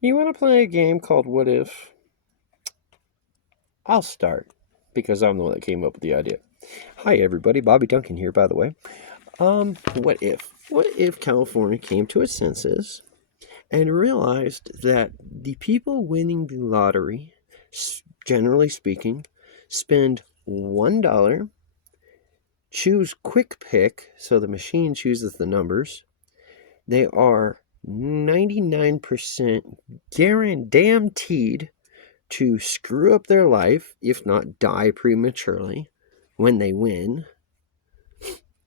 You want to play a game called What If? I'll start because I'm the one that came up with the idea. Hi, everybody. Bobby Duncan here, by the way. What if? What if California came to its senses and realized that the people winning the lottery, generally speaking, spend $1, choose Quick Pick, so the machine chooses the numbers. They are 99% guaranteed to screw up their life, if not die prematurely, when they win.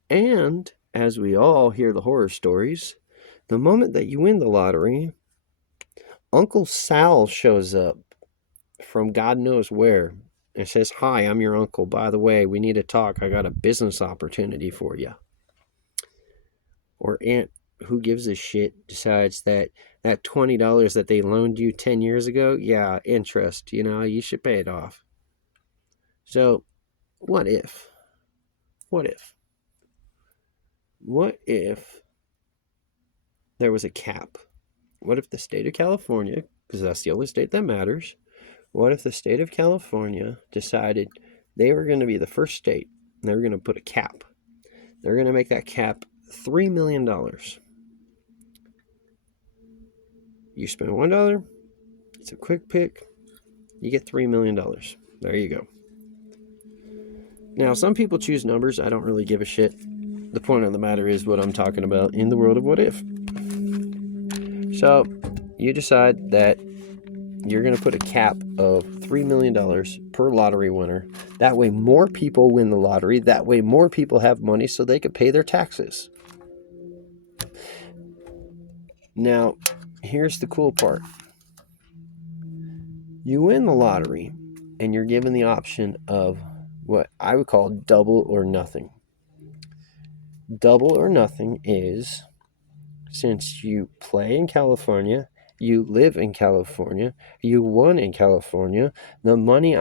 And as we all hear the horror stories, the moment that you win the lottery, Uncle Sal shows up from God knows where and says, "Hi, I'm your uncle. By the way, we need to talk. I got a business opportunity for you." Or Aunt, who gives a shit, decides that $20 that they loaned you 10 years ago, yeah, interest, you should pay it off. So, what if? What if? What if there was a cap? What if the state of California, because that's the only state that matters, what if the state of California decided they were going to be the first state and they were going to put a cap? They're going to make that cap $3 million. You spend $1, it's a quick pick, you get $3 million. There you go. Now, some people choose numbers. I don't really give a shit. The point of the matter is what I'm talking about in the world of what if. So, you decide that you're going to put a cap of $3 million per lottery winner. That way, more people win the lottery. That way, more people have money so they could pay their taxes. Now, here's the cool part. You win the lottery, and you're given the option of what I would call double or nothing. Double or nothing is, since you play in California, you live in California, you won in California, the money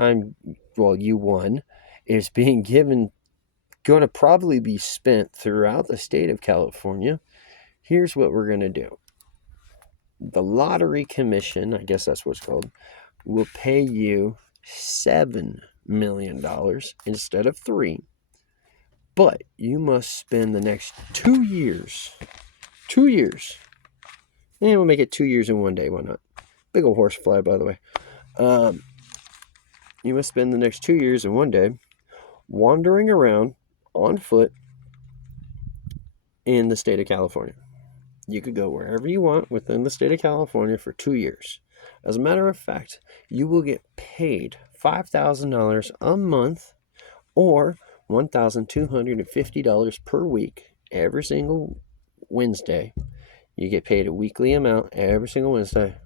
you won is being given, going to probably be spent throughout the state of California. Here's what we're going to do. The Lottery Commission, I guess that's what it's called, will pay you $7 million instead of 3. But you must spend the next 2 years. 2 years. And we'll make it 2 years in one day. Why not? Big old horsefly, by the way. You must spend the next 2 years in one day wandering around on foot in the state of California. You could go wherever you want within the state of California for 2 years. As a matter of fact, you will get paid $5,000 a month or $1,250 per week every single Wednesday. You get paid a weekly amount every single Wednesday,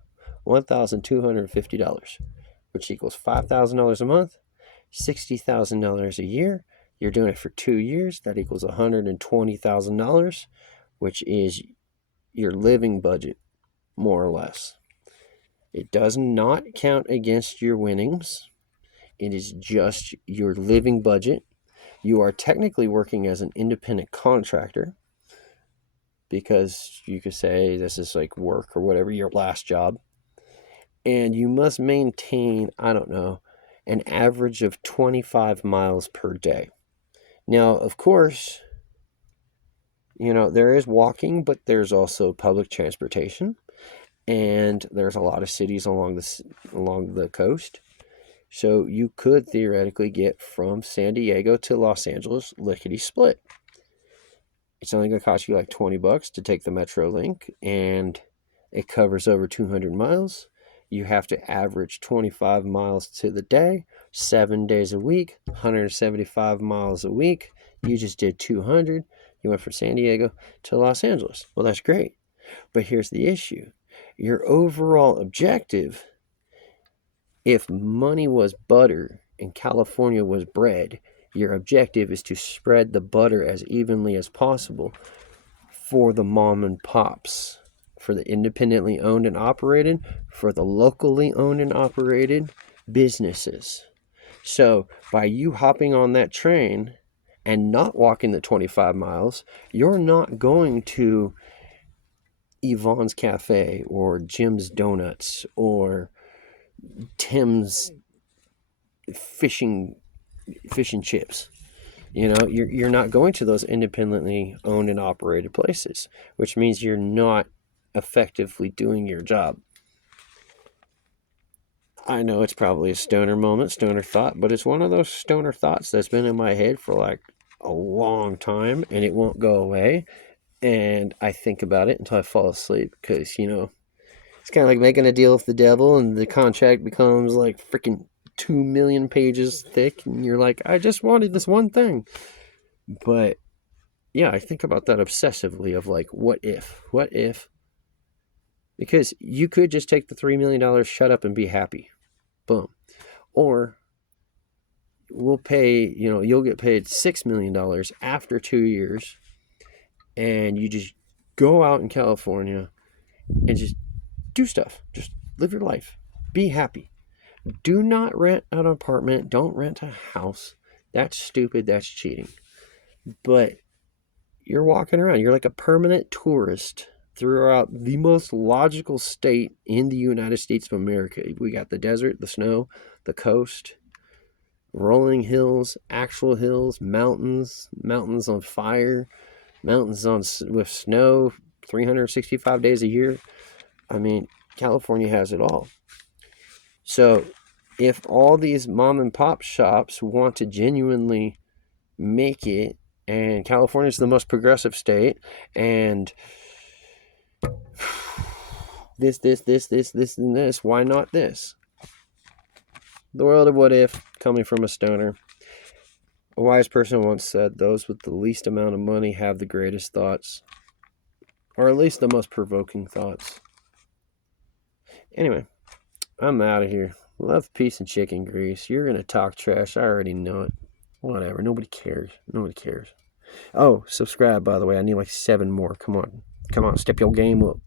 $1,250, which equals $5,000 a month, $60,000 a year. You're doing it for 2 years. That equals $120,000, which is your living budget, more or less. It does not count against your winnings. It is just your living budget. You are technically working as an independent contractor because you could say this is like work or whatever, your last job. And you must maintain, I don't know, an average of 25 miles per day. Now, of course, there is walking, but there's also public transportation. And there's a lot of cities along the coast. So you could theoretically get from San Diego to Los Angeles lickety split. It's only going to cost you like $20 to take the Metrolink, and it covers over 200 miles. You have to average 25 miles to the day, 7 days a week, 175 miles a week. You just did 200. You went from San Diego to Los Angeles. Well, that's great. But here's the issue. Your overall objective, if money was butter and California was bread, your objective is to spread the butter as evenly as possible for the mom and pops, for the independently owned and operated, for the locally owned and operated businesses. So by you hopping on that train and not walking the 25 miles, you're not going to Yvonne's Cafe or Jim's Donuts or Tim's fish and chips. You know, you're not going to those independently owned and operated places, which means you're not effectively doing your job. I know it's probably a stoner moment, stoner thought, but it's one of those stoner thoughts that's been in my head for like a long time, and it won't go away. And I think about it until I fall asleep because, you know, it's kind of like making a deal with the devil, and the contract becomes like freaking 2 million pages thick, and you're like, I just wanted this one thing. But yeah, I think about that obsessively of like, what if? Because you could just take the $3 million, shut up, and be happy. Boom. Or we'll pay, you know, you'll get paid $6 million after 2 years, and you just go out in California and just do stuff. Just live your life. Be happy. Do not rent an apartment. Don't rent a house. That's stupid. That's cheating. But you're walking around. You're like a permanent tourist throughout the most logical state in the United States of America. We got the desert, the snow, the coast, rolling hills, actual hills, mountains on fire, mountains with snow 365 days a year. I mean, California has it all. So if all these mom and pop shops want to genuinely make it, and California is the most progressive state, and this, and this, why not this? The world of what if, coming from a stoner. A wise person once said, those with the least amount of money have the greatest thoughts, or at least the most provoking thoughts. Anyway, I'm out of here. Love, peace, and chicken grease. You're going to talk trash. I already know it. Whatever. Nobody cares. Oh, subscribe, by the way. I need like 7 more. Come on. Step your game up.